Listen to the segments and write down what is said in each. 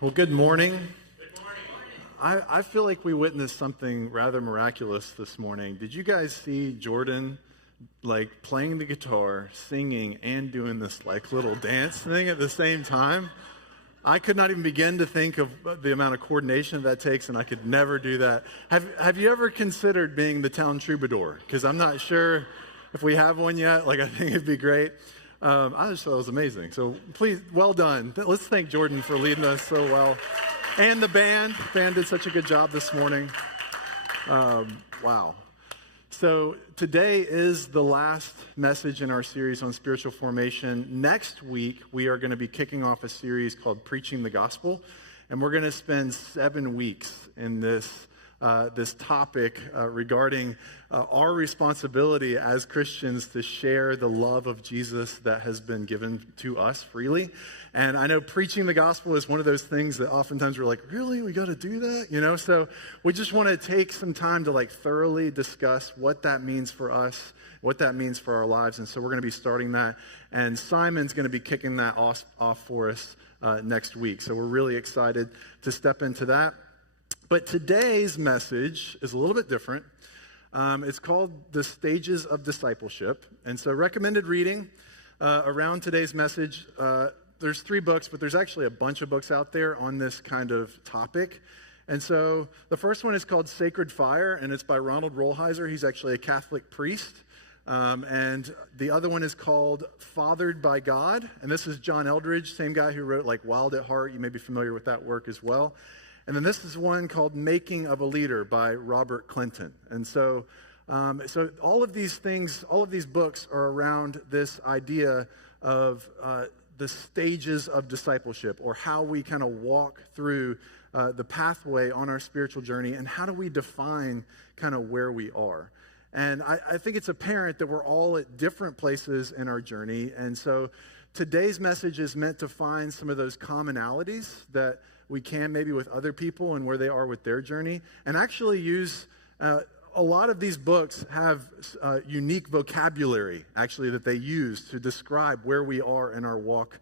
Well, good morning. I feel like we witnessed something rather miraculous this morning. Did you guys see Jordan like playing the guitar, singing, and doing this like little dance thing at the same time? I could not even begin to think of the amount of coordination that takes, and I could never do that. Have you ever considered being the town troubadour? Because I'm not sure if we have one yet. Like, I think it'd be great. I just thought it was amazing. So please, well done. Let's thank Jordan for leading us so well. And the band. The band did such a good job this morning. Wow. So today is the last message in our series on spiritual formation. Next week, we are going to be kicking off a series called Preaching the Gospel. And we're going to spend 7 weeks in this topic regarding our responsibility as Christians to share the love of Jesus that has been given to us freely. And I know preaching the gospel is one of those things that oftentimes we're like, really? We got to do that? You know, so we just want to take some time to like thoroughly discuss what that means for us, what that means for our lives. And so we're going to be starting that. And Simon's going to be kicking that off for us next week. So we're really excited to step into that. But today's message is a little bit different. It's called The Stages of Discipleship. And so recommended reading around today's message, there's 3 books, but there's actually a bunch of books out there on this kind of topic. And so the first one is called Sacred Fire, and it's by Ronald Rolheiser. He's actually a Catholic priest. And the other one is called Fathered by God. And this is John Eldredge, same guy who wrote like Wild at Heart. You may be familiar with that work as well. And then this is one called Making of a Leader by Robert Clinton. And so all of these things, all of these books are around this idea of the stages of discipleship, or how we kind of walk through the pathway on our spiritual journey, and how do we define kind of where we are. And I think it's apparent that we're all at different places in our journey. And so today's message is meant to find some of those commonalities that we can maybe with other people and where they are with their journey, and actually use a lot of these books have unique vocabulary actually that they use to describe where we are in our walk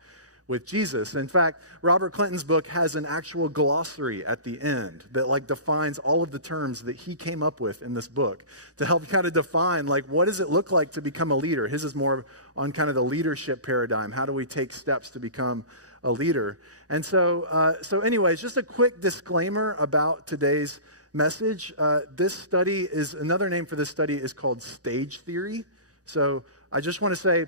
with Jesus. In fact, Robert Clinton's book has an actual glossary at the end that like defines all of the terms that he came up with in this book to help kind of define like what does it look like to become a leader. His is more on kind of the leadership paradigm. How do we take steps to become a leader? And so anyways, just a quick disclaimer about today's message. This study is, another name for this study is called stage theory. So I just want to say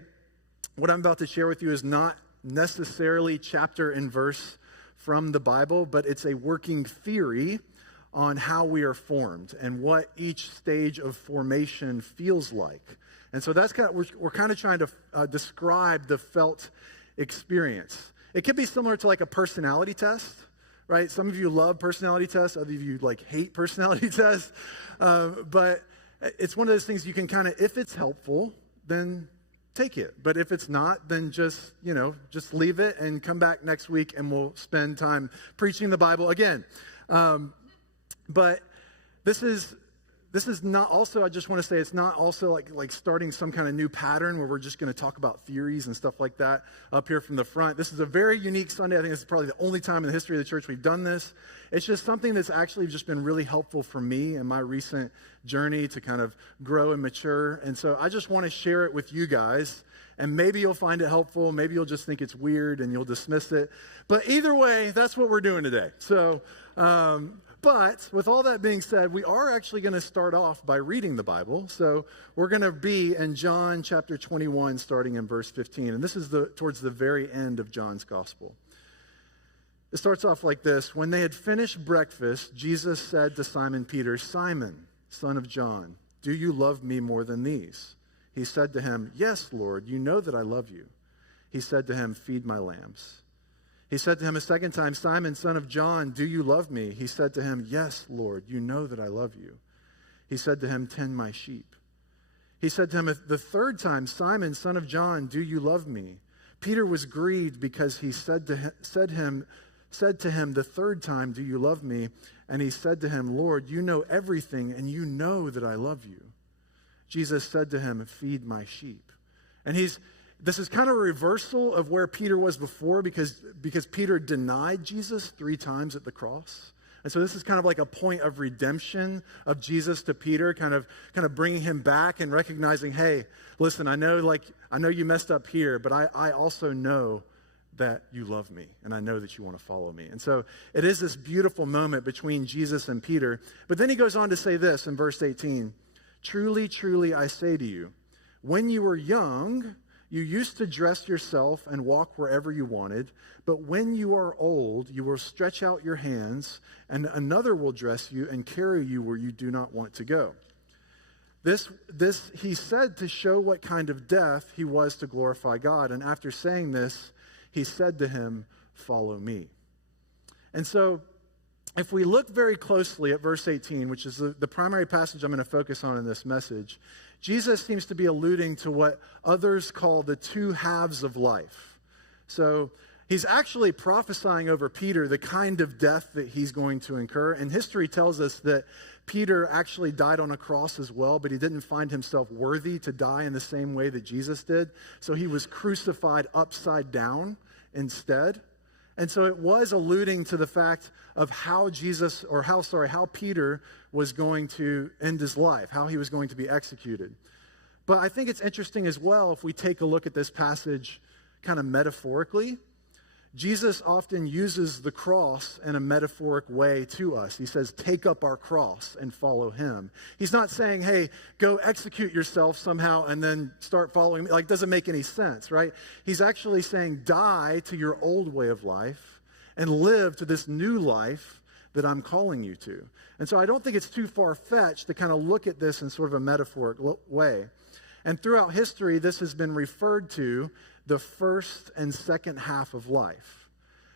what I'm about to share with you is not necessarily chapter and verse from the Bible, but it's a working theory on how we are formed and what each stage of formation feels like. And so that's kind of, we're kind of trying to describe the felt experience. It could be similar to like a personality test, right? Some of you love personality tests. Other of you like hate personality tests. But it's one of those things you can kind of, if it's helpful, then take it. But if it's not, then just leave it and come back next week and we'll spend time preaching the Bible again. But this is not also, I just want to say, it's not also like starting some kind of new pattern where we're just going to talk about theories and stuff like that up here from the front. This is a very unique Sunday. I think this is probably the only time in the history of the church we've done this. It's just something that's actually just been really helpful for me in my recent journey to kind of grow and mature. And so I just want to share it with you guys. And maybe you'll find it helpful. Maybe you'll just think it's weird and you'll dismiss it. But either way, that's what we're doing today. So, but with all that being said, we are actually going to start off by reading the Bible. So we're going to be in John chapter 21, starting in verse 15. And this is towards the very end of John's gospel. It starts off like this. When they had finished breakfast, Jesus said to Simon Peter, "Simon, son of John, do you love me more than these?" He said to him, "Yes, Lord, you know that I love you." He said to him, "Feed my lambs." He said to him a second time, "Simon, son of John, do you love me?" He said to him, "Yes, Lord, you know that I love you." He said to him, "Tend my sheep." He said to him the third time, "Simon, son of John, do you love me?" Peter was grieved because he said to him the third time, "Do you love me?" And he said to him, "Lord, you know everything, and you know that I love you." Jesus said to him, "Feed my sheep." And he's this is kind of a reversal of where Peter was before because Peter denied Jesus 3 times at the cross. And so this is kind of like a point of redemption of Jesus to Peter, kind of bringing him back and recognizing, hey, listen, I know you messed up here, but I also know that you love me, and I know that you want to follow me. And so it is this beautiful moment between Jesus and Peter. But then he goes on to say this in verse 18, truly, truly, I say to you, when you were young, you used to dress yourself and walk wherever you wanted, but when you are old, you will stretch out your hands, and another will dress you and carry you where you do not want to go. This he said to show what kind of death he was to glorify God. And after saying this, he said to him, follow me. And so if we look very closely at verse 18, which is the primary passage I'm going to focus on in this message, Jesus seems to be alluding to what others call the 2 halves of life. So he's actually prophesying over Peter the kind of death that he's going to incur. And history tells us that Peter actually died on a cross as well, but he didn't find himself worthy to die in the same way that Jesus did. So he was crucified upside down instead. And so it was alluding to the fact of how Peter was going to end his life, how he was going to be executed. But I think it's interesting as well if we take a look at this passage kind of metaphorically. Jesus often uses the cross in a metaphoric way to us. He says, take up our cross and follow him. He's not saying, hey, go execute yourself somehow and then start following me. Like, doesn't make any sense, right? He's actually saying, die to your old way of life and live to this new life that I'm calling you to. And so I don't think it's too far-fetched to kind of look at this in sort of a metaphoric way. And throughout history, this has been referred to the first and second half of life.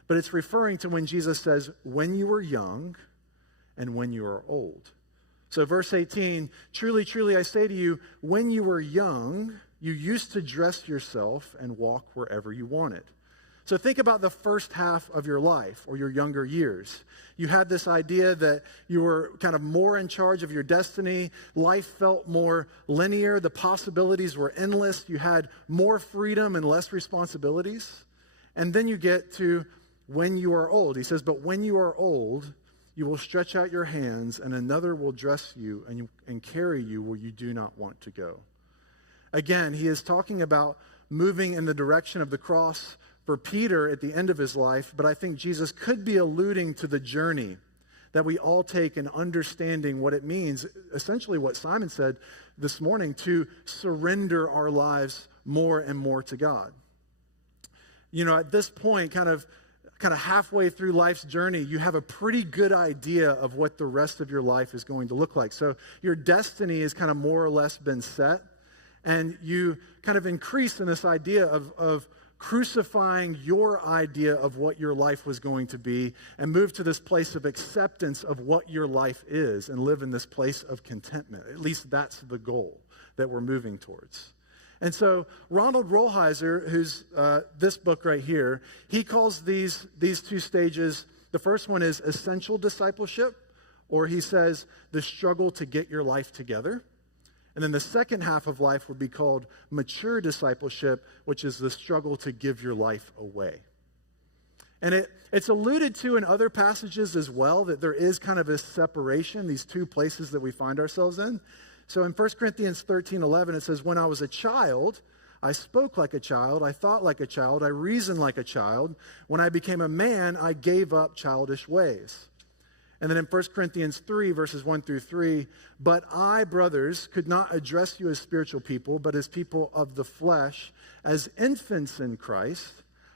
But it's referring to when Jesus says, when you were young and when you are old. So verse 18, truly, truly, I say to you, when you were young, you used to dress yourself and walk wherever you wanted. So think about the first half of your life or your younger years. You had this idea that you were kind of more in charge of your destiny. Life felt more linear. The possibilities were endless. You had more freedom and less responsibilities. And then you get to when you are old. He says, but when you are old, you will stretch out your hands and another will dress you and carry you where you do not want to go. Again, he is talking about moving in the direction of the cross for Peter at the end of his life, but I think Jesus could be alluding to the journey that we all take in understanding what it means, essentially what Simon said this morning, to surrender our lives more and more to God. You know, at this point, kind of halfway through life's journey, you have a pretty good idea of what the rest of your life is going to look like. So your destiny has kind of more or less been set, and you kind of increase in this idea of crucifying your idea of what your life was going to be and move to this place of acceptance of what your life is and live in this place of contentment. At least that's the goal that we're moving towards. And so Ronald Rolheiser, who's this book right here, he calls these 2 stages, the first one is essential discipleship, or he says the struggle to get your life together. And then the second half of life would be called mature discipleship, which is the struggle to give your life away. And it's alluded to in other passages as well, that there is kind of a separation, these 2 places that we find ourselves in. So in 1 Corinthians 13:11, it says, when I was a child, I spoke like a child, I thought like a child, I reasoned like a child. When I became a man, I gave up childish ways. And then in 1 Corinthians 3, verses 1 through 3, but I, brothers, could not address you as spiritual people, but as people of the flesh, as infants in Christ.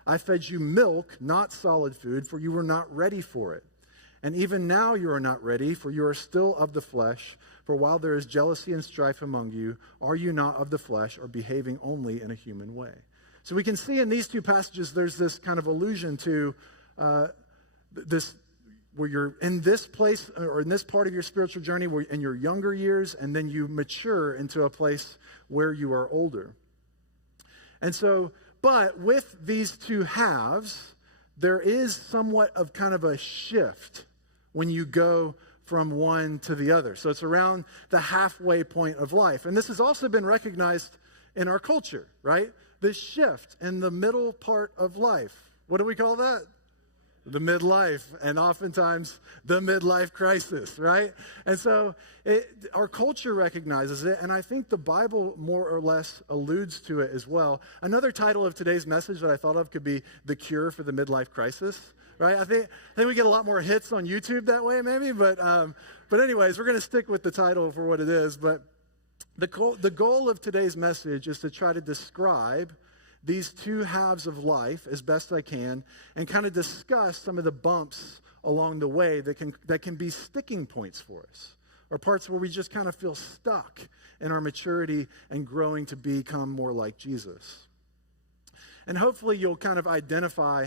I fed you milk, not solid food, for you were not ready for it. And even now you are not ready, for you are still of the flesh. For while there is jealousy and strife among you, are you not of the flesh, or behaving only in a human way? So we can see in these 2 passages, there's this kind of allusion to this, where you're in this place or in this part of your spiritual journey where in your younger years, and then you mature into a place where you are older. And so, but with these 2 halves, there is somewhat of kind of a shift when you go from one to the other. So it's around the halfway point of life. And this has also been recognized in our culture, right? this shift in the middle part of life. What do we call that? The midlife, and oftentimes the midlife crisis, right? And so our culture recognizes it, and I think the Bible more or less alludes to it as well. Another title of today's message that I thought of could be The Cure for the Midlife Crisis, right? I think we get a lot more hits on YouTube that way maybe, but anyways, we're going to stick with the title for what it is. But the goal of today's message is to try to describe these two halves of life as best I can, and kind of discuss some of the bumps along the way that can be sticking points for us, or parts where we just kind of feel stuck in our maturity and growing to become more like Jesus. And hopefully you'll kind of identify,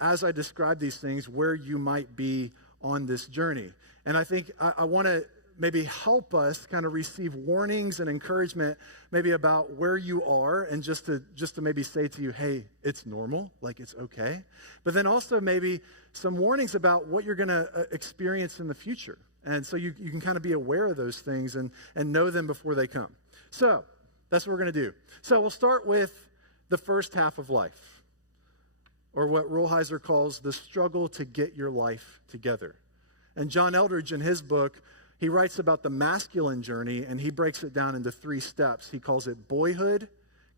as I describe these things, where you might be on this journey. And I think I want to maybe help us kind of receive warnings and encouragement maybe about where you are, and just to maybe say to you, hey, it's normal, like it's okay. But then also maybe some warnings about what you're going to experience in the future. And so you can kind of be aware of those things and know them before they come. So that's what we're going to do. So we'll start with the first half of life, or what Rolheiser calls the struggle to get your life together. And John Eldridge, in his book, he writes about the masculine journey, and he breaks it down into 3 steps. He calls it boyhood,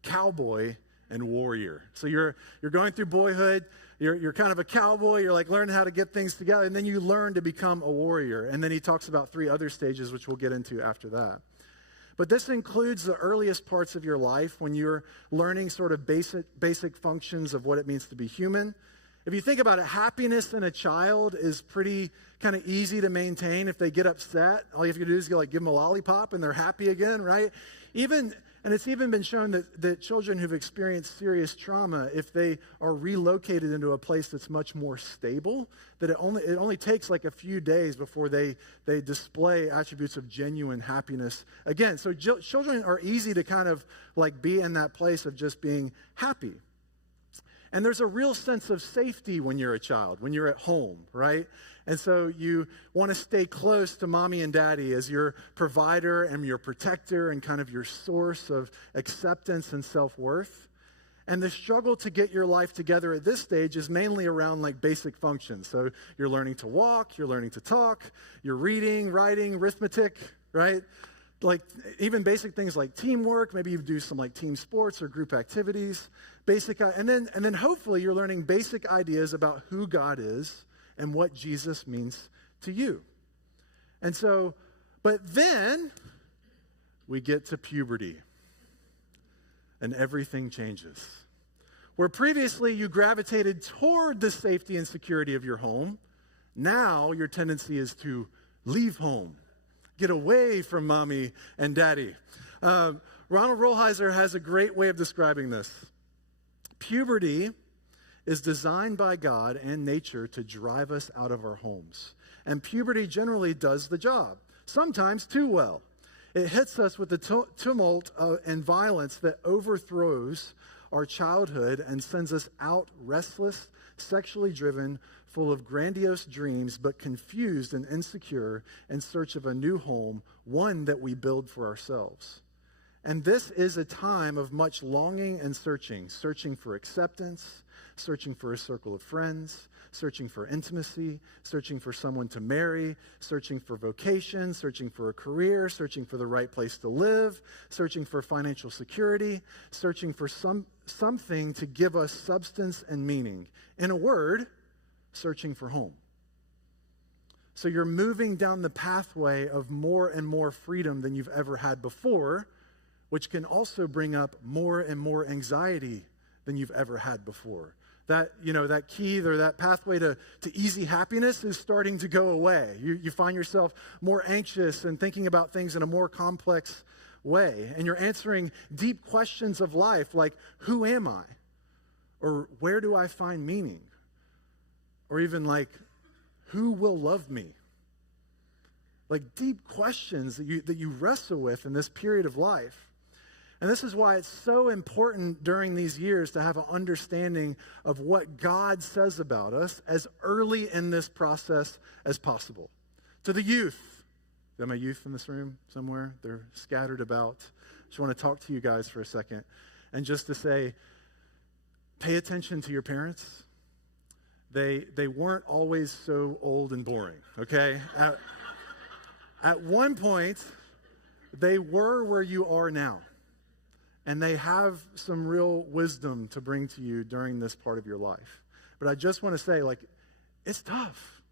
cowboy, and warrior. So you're going through boyhood, you're kind of a cowboy, you're like learning how to get things together, and then you learn to become a warrior. And then he talks about 3 other stages, which we'll get into after that. But this includes the earliest parts of your life when you're learning sort of basic functions of what it means to be human. If you think about it, happiness in a child is pretty kind of easy to maintain. If they get upset, all you have to do is give them a lollipop and they're happy again, right? And it's even been shown that children who've experienced serious trauma, if they are relocated into a place that's much more stable, that it only takes like a few days before they display attributes of genuine happiness again. So children are easy to kind of like be in that place of just being happy. And there's a real sense of safety when you're a child, when you're at home, right? And so you want to stay close to mommy and daddy as your provider and your protector and kind of your source of acceptance and self-worth. And the struggle to get your life together at this stage is mainly around like basic functions. So you're learning to walk, you're learning to talk, you're reading, writing, arithmetic, right? Like even basic things like teamwork. Maybe you do some like team sports or group activities. And then hopefully you're learning basic ideas about who God is and what Jesus means to you. And so, but then we get to puberty and everything changes. Where previously you gravitated toward the safety and security of your home, now your tendency is to leave home. Get away from mommy and daddy. Ronald Rolheiser has a great way of describing this. Puberty is designed by God and nature to drive us out of our homes. And puberty generally does the job, sometimes too well. It hits us with the tumult and violence that overthrows our childhood and sends us out restless, sexually driven, full of grandiose dreams, but confused and insecure in search of a new home, one that we build for ourselves. And this is a time of much longing and searching for acceptance, searching for a circle of friends, searching for intimacy, searching for someone to marry, searching for vocation, searching for a career, searching for the right place to live, searching for financial security, searching for something to give us substance and meaning. In a word, searching for home. So you're moving down the pathway of more and more freedom than you've ever had before, which can also bring up more and more anxiety than you've ever had before. That key or that pathway to easy happiness is starting to go away. You find yourself more anxious and thinking about things in a more complex way. And you're answering deep questions of life like, who am I? Or where do I find meaning? Or even like, who will love me? Like deep questions that you wrestle with in this period of life. And this is why it's so important during these years to have an understanding of what God says about us as early in this process as possible. To the youth, do I have my youth in this room somewhere? They're scattered about. Just want to talk to you guys for a second. and just to say, pay attention to your parents. They weren't always so old and boring, okay? At one point, they were where you are now. And they have some real wisdom to bring to you during this part of your life. But I just want to say, it's tough.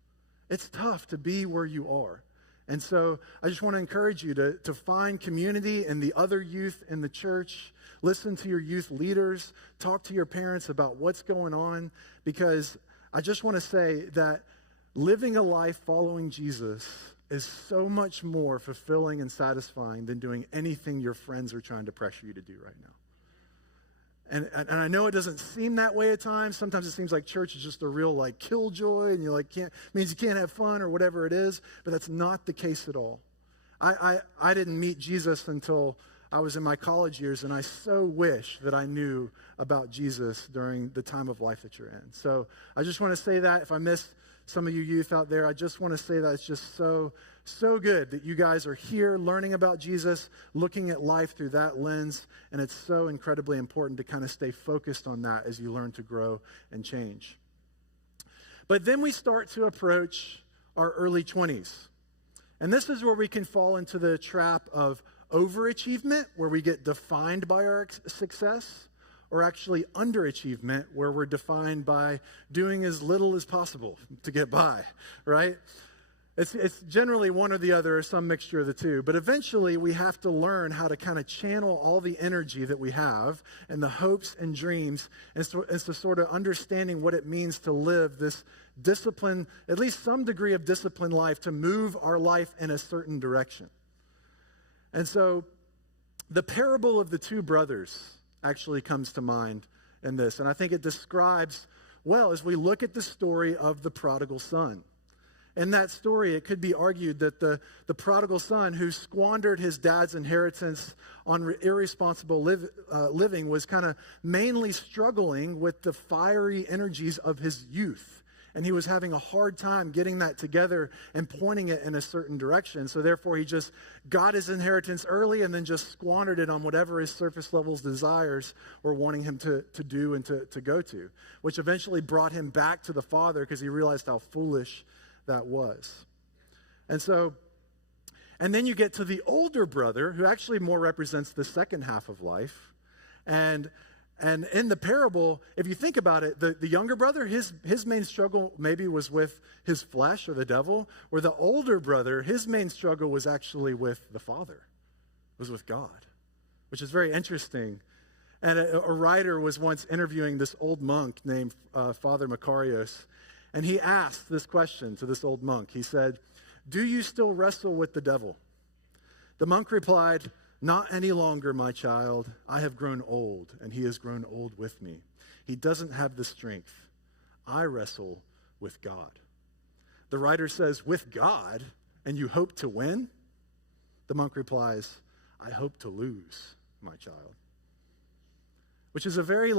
It's tough to be where you are. And so I just want to encourage you to find community in the other youth in the church. Listen to your youth leaders. Talk to your parents about what's going on. Because I just want to say that living a life following Jesus is so much more fulfilling and satisfying than doing anything your friends are trying to pressure you to do right now. And I know it doesn't seem that way at times. Sometimes it seems like church is just a real killjoy, and you means you can't have fun or whatever it is. But that's not the case at all. I didn't meet Jesus until I was in my college years, and I so wish that I knew about Jesus during the time of life that you're in. So I just want to say that if I missed some of you youth out there, I just want to say that it's just so good that you guys are here learning about Jesus, looking at life through that lens, and it's so incredibly important to kind of stay focused on that as you learn to grow and change. But then we start to approach our early 20s. And this is where we can fall into the trap of overachievement, where we get defined by our success, or actually underachievement, where we're defined by doing as little as possible to get by, right? It's generally one or the other, or some mixture of the two. But eventually, we have to learn how to kind of channel all the energy that we have and the hopes and dreams as to sort of understanding what it means to live this discipline, at least some degree of disciplined life, to move our life in a certain direction. And so the parable of the two brothers actually comes to mind in this. And I think it describes well as we look at the story of the prodigal son. In that story, it could be argued that the prodigal son who squandered his dad's inheritance on irresponsible living was kind of mainly struggling with the fiery energies of his youth. And he was having a hard time getting that together and pointing it in a certain direction. So therefore, he just got his inheritance early and then just squandered it on whatever his surface level desires were wanting him to do and to go to, which eventually brought him back to the father because he realized how foolish that was. And then you get to the older brother, who actually more represents the second half of life. And in the parable, if you think about it, the younger brother, his main struggle maybe was with his flesh or the devil, where the older brother, his main struggle was actually with the Father, was with God, which is very interesting. And a writer was once interviewing this old monk named Father Macarius, and he asked this question to this old monk. He said, "Do you still wrestle with the devil?" The monk replied, "Not any longer, my child. I have grown old, and he has grown old with me. He doesn't have the strength. I wrestle with God." The writer says, "With God, and you hope to win?" The monk replies, "I hope to lose, my child." Which is a very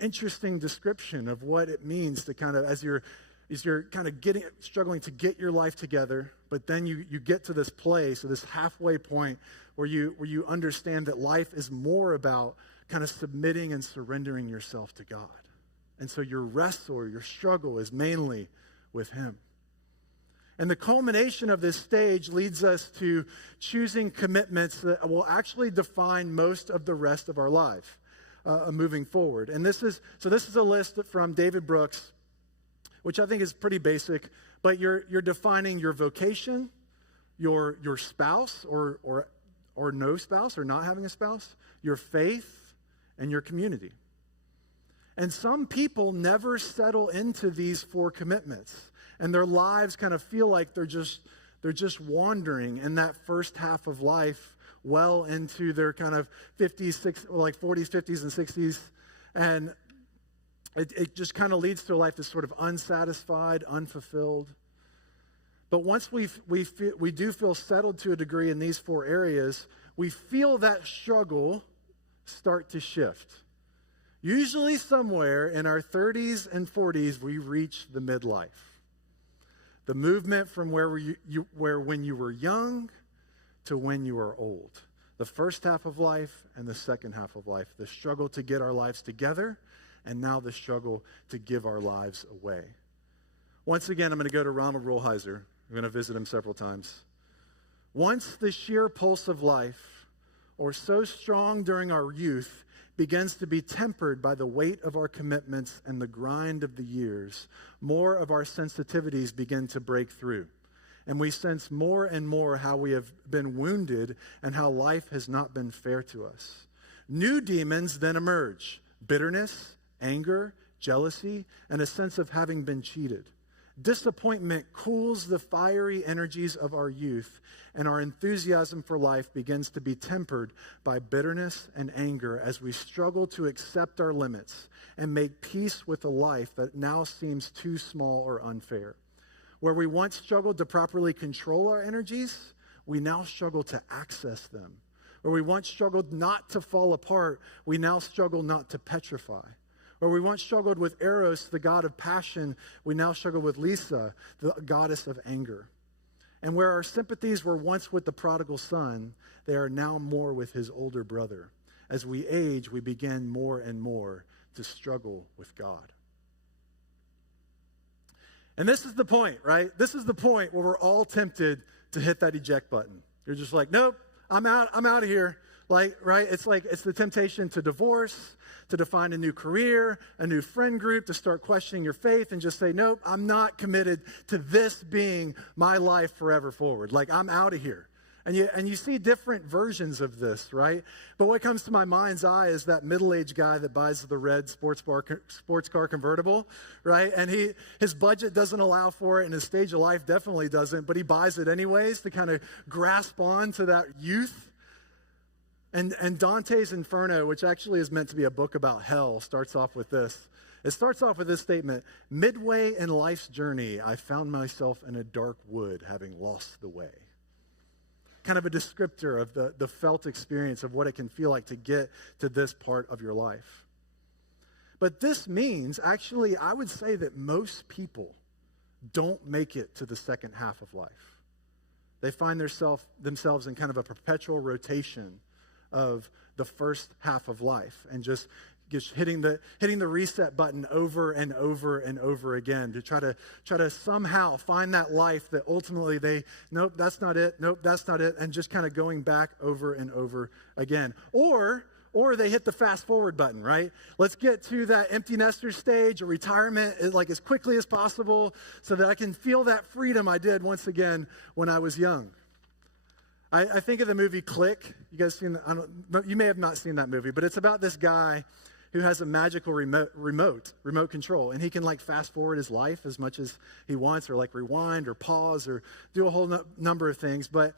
interesting description of what it means to kind of, as you're kind of struggling to get your life together, but then you get to this place, or this halfway point, where you understand that life is more about kind of submitting and surrendering yourself to God. And so your wrestle or your struggle is mainly with Him. And the culmination of this stage leads us to choosing commitments that will actually define most of the rest of our life moving forward. And this is a list from David Brooks, which I think is pretty basic, but you're defining your vocation, your spouse or no spouse or not having a spouse, your faith, and your community. And some people never settle into these four commitments, and their lives kind of feel like they're just wandering in that first half of life well into their kind of 40s, 50s, and 60s. And it just kind of leads to a life that's sort of unsatisfied, unfulfilled. But once we do feel settled to a degree in these four areas, we feel that struggle start to shift. Usually somewhere in our 30s and 40s, we reach the midlife. The movement from where when you were young to when you are old. The first half of life and the second half of life. The struggle to get our lives together, and now the struggle to give our lives away. Once again, I'm going to go to Ronald Rolheiser. I'm going to visit him several times. Once the sheer pulse of life, or so strong during our youth, begins to be tempered by the weight of our commitments and the grind of the years, more of our sensitivities begin to break through. And we sense more and more how we have been wounded and how life has not been fair to us. New demons then emerge: bitterness, anger, jealousy, and a sense of having been cheated. Disappointment cools the fiery energies of our youth, and our enthusiasm for life begins to be tempered by bitterness and anger as we struggle to accept our limits and make peace with a life that now seems too small or unfair. Where we once struggled to properly control our energies, we now struggle to access them. Where we once struggled not to fall apart, we now struggle not to petrify. Where we once struggled with Eros, the god of passion, we now struggle with Lisa, the goddess of anger. And where our sympathies were once with the prodigal son, they are now more with his older brother. As we age, we begin more and more to struggle with God. And this is the point, right? This is the point where we're all tempted to hit that eject button. You're just like, nope, I'm out of here. Like, right? It's the temptation to divorce, to find a new career, a new friend group, to start questioning your faith and just say, nope, I'm not committed to this being my life forever forward. Like, I'm out of here. And you see different versions of this, right? But what comes to my mind's eye is that middle-aged guy that buys the red sports car convertible, right? And his budget doesn't allow for it, and his stage of life definitely doesn't, but he buys it anyways to kind of grasp on to that youth. And Dante's Inferno, which actually is meant to be a book about hell, starts off with this. It starts off with this statement: midway in life's journey, I found myself in a dark wood, having lost the way. Kind of a descriptor of the felt experience of what it can feel like to get to this part of your life. But this means, actually, I would say that most people don't make it to the second half of life. They find themselves in kind of a perpetual rotation of the first half of life and just hitting the reset button over and over and over again to try to somehow find that life that ultimately nope, that's not it, and just kind of going back over and over again. Or they hit the fast forward button, right? Let's get to that empty nester stage or retirement as quickly as possible so that I can feel that freedom I did once again when I was young. I think of the movie Click. You guys seen that? You may have not seen that movie, but it's about this guy who has a magical remote control, and he can fast forward his life as much as he wants, or rewind or pause or do a whole number of things. But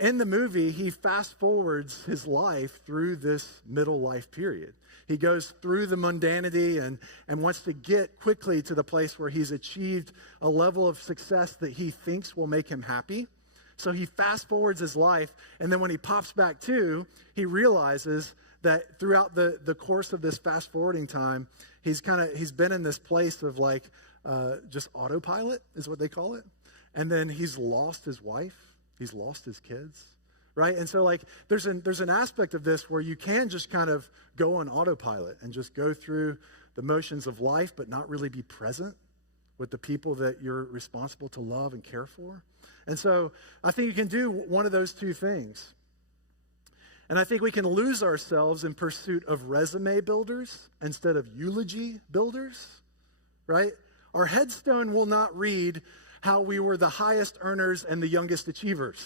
in the movie, he fast forwards his life through this middle life period. He goes through the mundanity and wants to get quickly to the place where he's achieved a level of success that he thinks will make him happy. So he fast forwards his life, and then when he pops back to, he realizes that throughout the course of this fast forwarding time, he's been in this place of just autopilot is what they call it. And then he's lost his wife, he's lost his kids, right? And so there's an aspect of this where you can just kind of go on autopilot and just go through the motions of life, but not really be present with the people that you're responsible to love and care for. And so I think you can do one of those two things. And I think we can lose ourselves in pursuit of resume builders instead of eulogy builders, right? Our headstone will not read how we were the highest earners and the youngest achievers.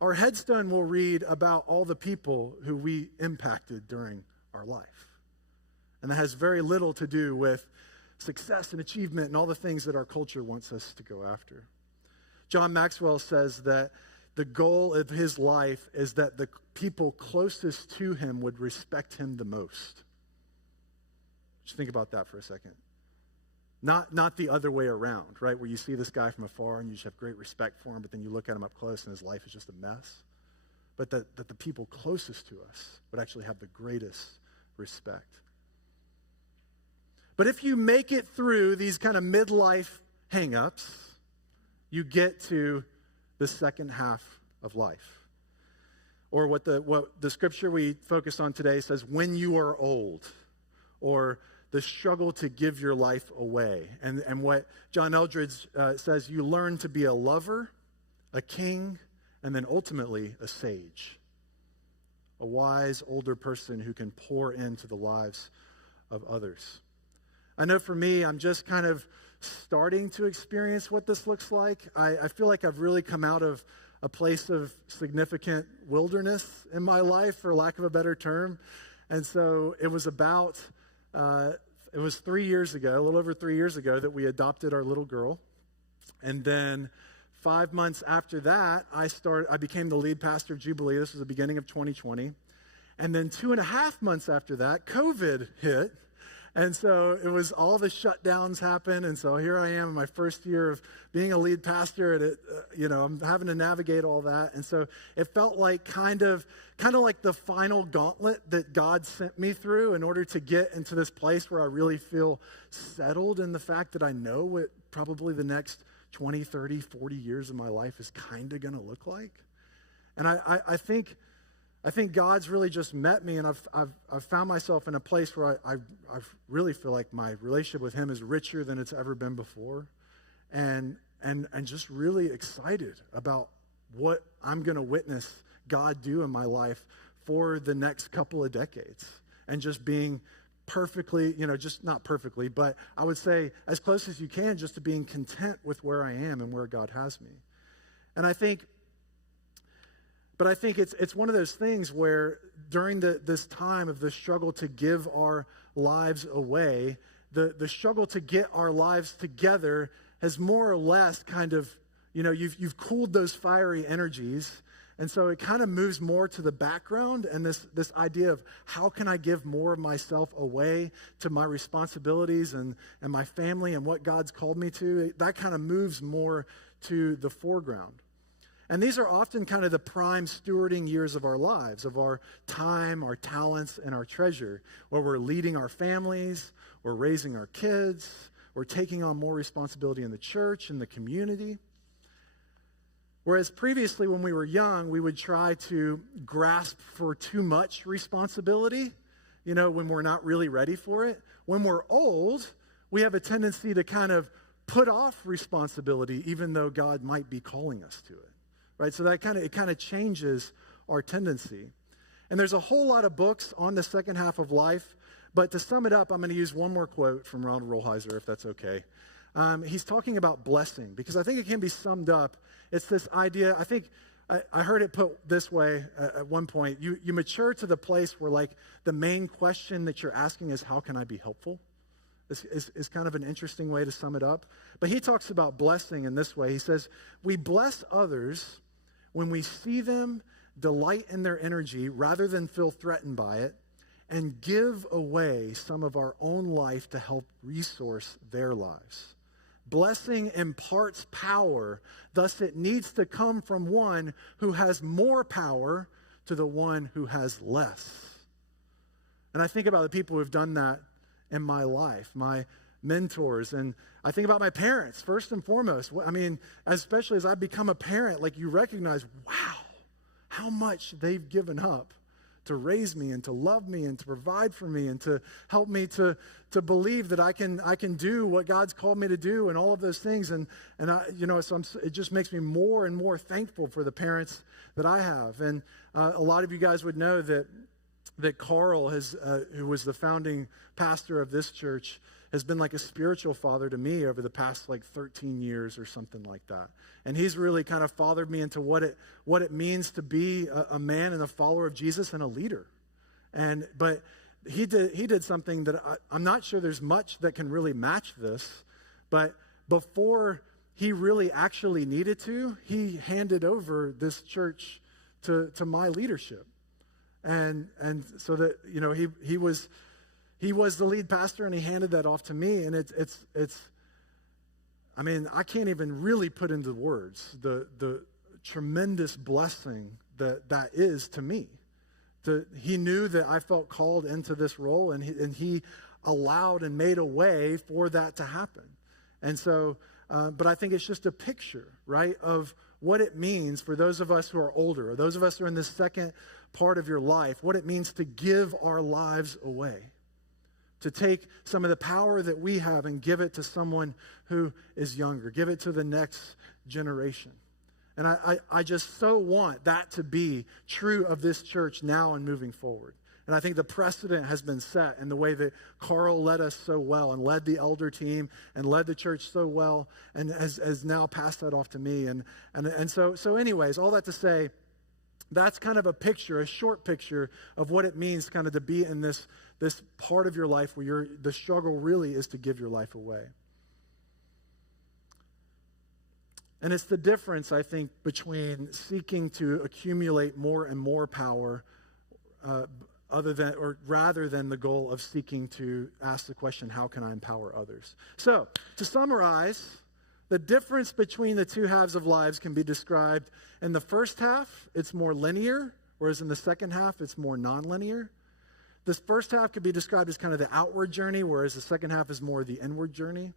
Our headstone will read about all the people who we impacted during our life. And that has very little to do with success and achievement and all the things that our culture wants us to go after. John Maxwell says that the goal of his life is that the people closest to him would respect him the most. Just think about that for a second. Not the other way around, right? Where you see this guy from afar and you just have great respect for him, but then you look at him up close and his life is just a mess. But that the people closest to us would actually have the greatest respect. But if you make it through these kind of midlife hang-ups, you get to the second half of life. Or what the scripture we focus on today says, when you are old, or the struggle to give your life away. And what John Eldredge says, you learn to be a lover, a king, and then ultimately a sage. A wise older person who can pour into the lives of others. I know for me, I'm just kind of starting to experience what this looks like. I feel like I've really come out of a place of significant wilderness in my life, for lack of a better term. And so it was it was 3 years ago, a little over 3 years ago, that we adopted our little girl. And then 5 months after that, I became the lead pastor of Jubilee. This was the beginning of 2020. And then 2.5 months after that, COVID hit. And so it was all the shutdowns happened. And so here I am in my first year of being a lead pastor. And I'm having to navigate all that. And so it felt like kind of like the final gauntlet that God sent me through in order to get into this place where I really feel settled in the fact that I know what probably the next 20, 30, 40 years of my life is kind of going to look like. And I think God's really just met me, and I've found myself in a place where I really feel like my relationship with him is richer than it's ever been before, and just really excited about what I'm going to witness God do in my life for the next couple of decades, and just being perfectly, just not perfectly, but I would say as close as you can, just to being content with where I am and where God has me. And I think it's one of those things where during this time of the struggle to give our lives away, the struggle to get our lives together has more or less kind of, you've cooled those fiery energies. And so it kind of moves more to the background, and this idea of how can I give more of myself away to my responsibilities and my family and what God's called me to, that kind of moves more to the foreground. And these are often kind of the prime stewarding years of our lives, of our time, our talents, and our treasure, where we're leading our families, we're raising our kids, we're taking on more responsibility in the church, in the community. Whereas previously when we were young, we would try to grasp for too much responsibility, when we're not really ready for it. When we're old, we have a tendency to kind of put off responsibility, even though God might be calling us to it. Right? So it kind of changes our tendency. And there's a whole lot of books on the second half of life, but to sum it up, I'm going to use one more quote from Ronald Rolheiser, if that's okay. He's talking about blessing, because I think it can be summed up. It's this idea, I think I heard it put this way at one point. You mature to the place where like the main question that you're asking is, how can I be helpful? This is kind of an interesting way to sum it up. But he talks about blessing in this way. He says, we bless others when we see them delight in their energy rather than feel threatened by it, and give away some of our own life to help resource their lives. Blessing imparts power, thus it needs to come from one who has more power to the one who has less. And I think about the people who've done that in my life, my mentors, and I think about my parents, first and foremost. I mean, especially as I become a parent, like you recognize, wow, how much they've given up to raise me and to love me and to provide for me and to help me to believe that I can do what God's called me to do and all of those things. And so it just makes me more and more thankful for the parents that I have. And a lot of you guys would know that Carl who was the founding pastor of this church, has been like a spiritual father to me over the past like 13 years or something like that. And he's really kind of fathered me into what it means to be a man and a follower of Jesus and a leader. But he did something that I'm not sure there's much that can really match this, but before he really actually needed to, he handed over this church to my leadership. And so that, he was the lead pastor, and he handed that off to me. And it's I mean, I can't even really put into words the tremendous blessing that is to me. He knew that I felt called into this role, and he allowed and made a way for that to happen. And so, but I think it's just a picture, right, of what it means for those of us who are older, or those of us who are in this second part of your life, what it means to give our lives away, to take some of the power that we have and give it to someone who is younger, give it to the next generation. And I just so want that to be true of this church now and moving forward. And I think the precedent has been set in the way that Carl led us so well and led the elder team and led the church so well and has now passed that off to me. And so anyways, all that to say, that's kind of a picture, a short picture of what it means kind of to be in this part of your life where the struggle really is to give your life away. And it's the difference, I think, between seeking to accumulate more and more power rather than the goal of seeking to ask the question, how can I empower others? So, to summarize, the difference between the two halves of lives can be described in the first half, it's more linear, whereas in the second half, it's more nonlinear. This first half could be described as kind of the outward journey, whereas the second half is more the inward journey.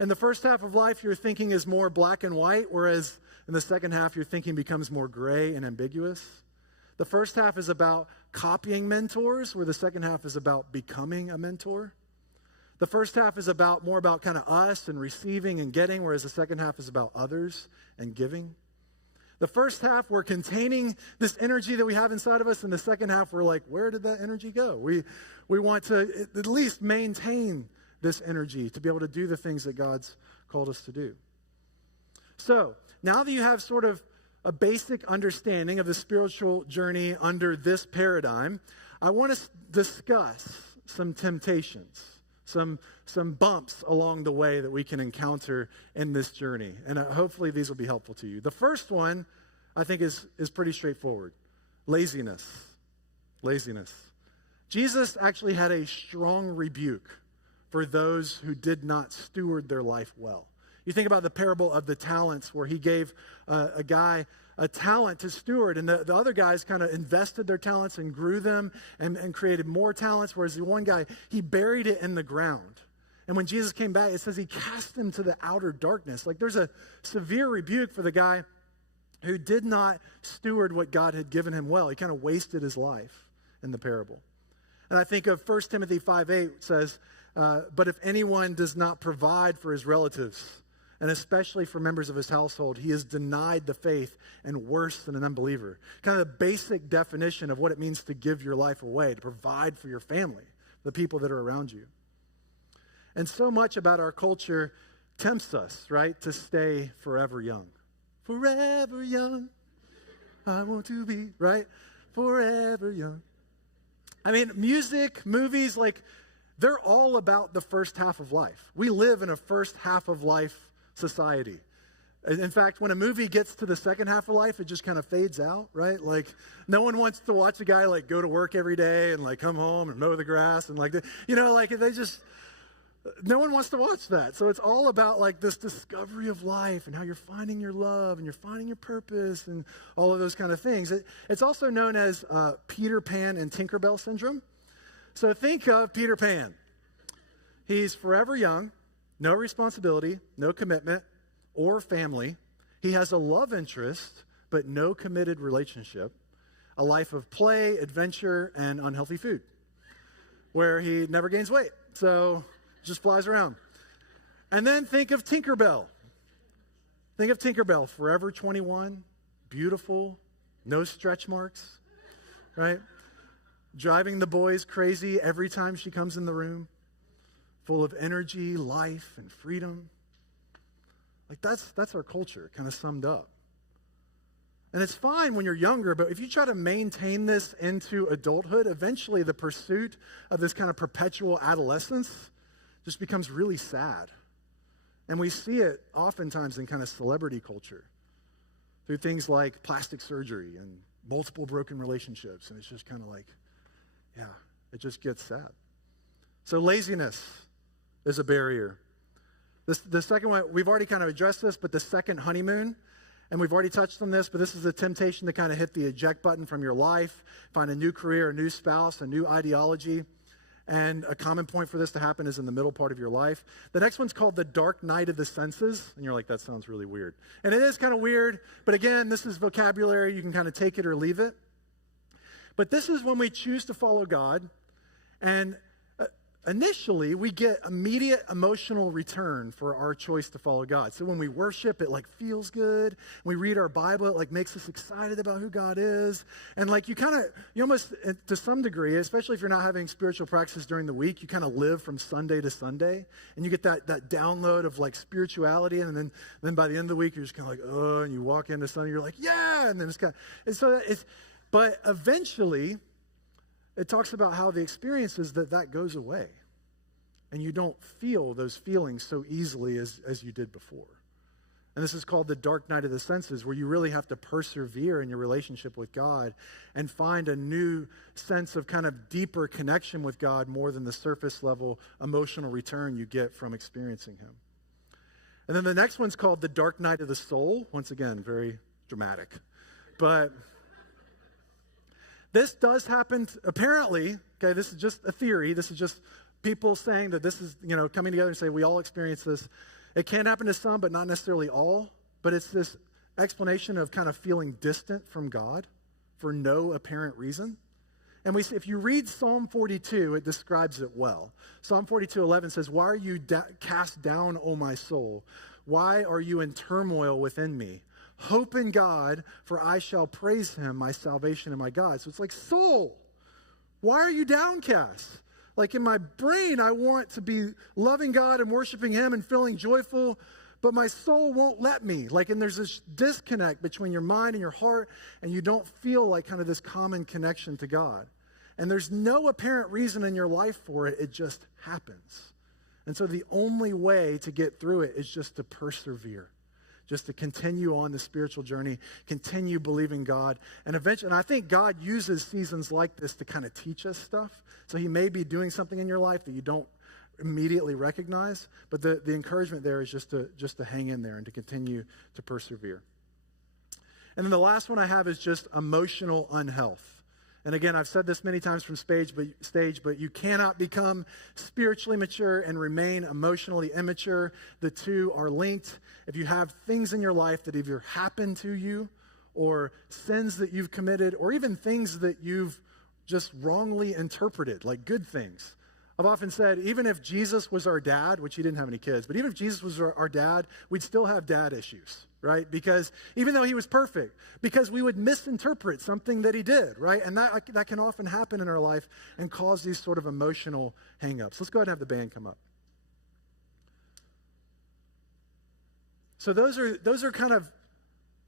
In the first half of life, your thinking is more black and white, whereas in the second half, your thinking becomes more gray and ambiguous. The first half is about copying mentors, where the second half is about becoming a mentor. The first half is more about kind of us and receiving and getting, whereas the second half is about others and giving. The first half, we're containing this energy that we have inside of us, and the second half, we're like, where did that energy go? We want to at least maintain this energy to be able to do the things that God's called us to do. So, now that you have sort of a basic understanding of the spiritual journey under this paradigm, I want to discuss some temptations, some bumps along the way that we can encounter in this journey. And hopefully these will be helpful to you. The first one, I think, is pretty straightforward. Laziness. Laziness. Jesus actually had a strong rebuke for those who did not steward their life well. You think about the parable of the talents, where he gave a guy a talent to steward, and the other guys kind of invested their talents and grew them and created more talents, whereas the one guy, he buried it in the ground. And when Jesus came back, it says he cast him to the outer darkness. Like, there's a severe rebuke for the guy who did not steward what God had given him well. He kind of wasted his life in the parable. And I think of 1 Timothy 5:8 says, but if anyone does not provide for his relatives, and especially for members of his household, he is denied the faith and worse than an unbeliever. Kind of the basic definition of what it means to give your life away, to provide for your family, the people that are around you. And so much about our culture tempts us, right, to stay forever young. Forever young, I want to be, right? Forever young. I mean, music, movies, like, they're all about the first half of life. We live in a first half of life society. In fact, when a movie gets to the second half of life, it just kind of fades out, right? Like, no one wants to watch a guy, like, go to work every day and, like, come home and mow the grass and, like, no one wants to watch that. So it's all about, like, this discovery of life and how you're finding your love and you're finding your purpose and all of those kind of things. It's also known as Peter Pan and Tinkerbell syndrome. So think of Peter Pan. He's forever young, no responsibility, no commitment or family. He has a love interest, but no committed relationship, a life of play, adventure, and unhealthy food, where he never gains weight, so just flies around. And then think of Tinkerbell. Think of Tinkerbell, forever 21, beautiful, no stretch marks, right? Driving the boys crazy every time she comes in the room, full of energy, life, and freedom. Like, that's our culture, kind of summed up. And it's fine when you're younger, but if you try to maintain this into adulthood, eventually the pursuit of this kind of perpetual adolescence just becomes really sad. And we see it oftentimes in kind of celebrity culture through things like plastic surgery and multiple broken relationships. And it's just kind of like, yeah, it just gets sad. So laziness is a barrier. The second one, we've already kind of addressed this, but the second honeymoon, and we've already touched on this, but this is a temptation to kind of hit the eject button from your life, find a new career, a new spouse, a new ideology. And a common point for this to happen is in the middle part of your life. The next one's called the dark night of the senses. And you're like, that sounds really weird. And it is kind of weird. But again, this is vocabulary. You can kind of take it or leave it. But this is when we choose to follow God. And initially, we get immediate emotional return for our choice to follow God. So when we worship, it like feels good. When we read our Bible, it like makes us excited about who God is. And like you almost, to some degree, especially if you're not having spiritual practices during the week, you kind of live from Sunday to Sunday. And you get that download of like spirituality. And then by the end of the week, you're just kind of like, oh, and you walk into Sunday, you're like, yeah. And then but eventually, it talks about how the experience is that goes away. And you don't feel those feelings so easily as you did before. And this is called the dark night of the senses, where you really have to persevere in your relationship with God and find a new sense of kind of deeper connection with God more than the surface level emotional return you get from experiencing Him. And then the next one's called the dark night of the soul. Once again, very dramatic. But this does happen, apparently, okay, this is just a theory. This is just people saying that this is, coming together and say we all experience this. It can happen to some, but not necessarily all. But it's this explanation of kind of feeling distant from God for no apparent reason. And we see, if you read Psalm 42, it describes it well. Psalm 42:11 says, "Why are you cast down, O my soul? Why are you in turmoil within me? Hope in God, for I shall praise Him, my salvation and my God." So it's like, soul, why are you downcast? Like in my brain, I want to be loving God and worshiping Him and feeling joyful, but my soul won't let me. And there's this disconnect between your mind and your heart, and you don't feel like kind of this common connection to God. And there's no apparent reason in your life for it. It just happens. And so the only way to get through it is just to persevere. Just to continue on the spiritual journey, continue believing God. And eventually, and I think God uses seasons like this to kind of teach us stuff. So He may be doing something in your life that you don't immediately recognize. But the encouragement there is just to hang in there and to continue to persevere. And then the last one I have is just emotional unhealth. And again, I've said this many times from stage, but you cannot become spiritually mature and remain emotionally immature. The two are linked. If you have things in your life that either happened to you, or sins that you've committed, or even things that you've just wrongly interpreted, like good things. I've often said, even if Jesus was our dad, which He didn't have any kids, but even if Jesus was our dad, we'd still have dad issues, right? Because even though He was perfect, because we would misinterpret something that He did, right? And that can often happen in our life and cause these sort of emotional hang-ups. Let's go ahead and have the band come up. So those are kind of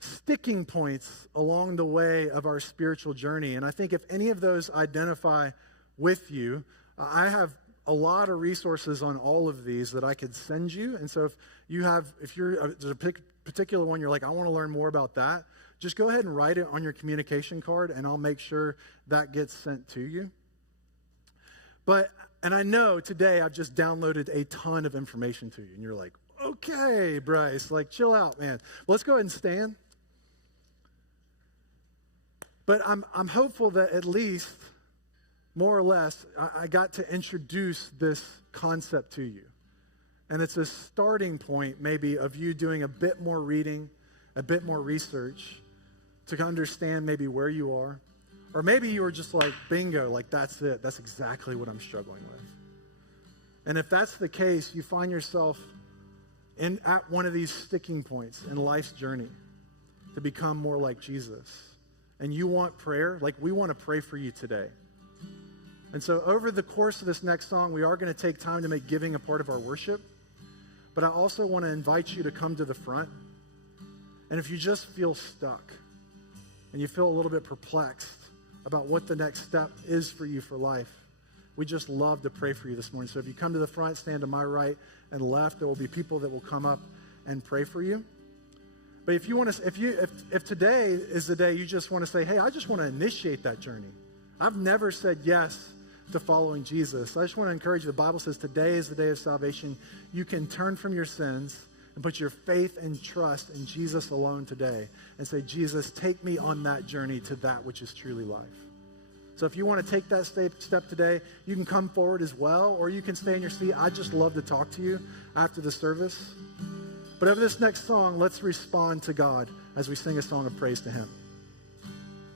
sticking points along the way of our spiritual journey. And I think if any of those identify with you, I have a lot of resources on all of these that I could send you. And so if there's a particular one you're like, I want to learn more about that, just go ahead and write it on your communication card, and I'll make sure that gets sent to you. And I know today I've just downloaded a ton of information to you, and you're like, okay, Bryce, chill out, man. Let's go ahead and stand. But I'm hopeful that at least, more or less, I got to introduce this concept to you. And it's a starting point maybe of you doing a bit more reading, a bit more research to understand maybe where you are. Or maybe you were just like, bingo, that's it. That's exactly what I'm struggling with. And if that's the case, you find yourself at one of these sticking points in life's journey to become more like Jesus. And you want prayer, we want to pray for you today. And so over the course of this next song, we are going to take time to make giving a part of our worship. But I also want to invite you to come to the front. And if you just feel stuck and you feel a little bit perplexed about what the next step is for you for life, we just love to pray for you this morning. So if you come to the front, stand to my right and left, there will be people that will come up and pray for you. But if you want to, if today is the day you just want to say, hey, I just want to initiate that journey. I've never said yes to following Jesus. I just want to encourage you. The Bible says today is the day of salvation. You can turn from your sins and put your faith and trust in Jesus alone today and say, Jesus, take me on that journey to that which is truly life. So if you want to take that step today, you can come forward as well, or you can stay in your seat. I'd just love to talk to you after the service. But over this next song, let's respond to God as we sing a song of praise to him.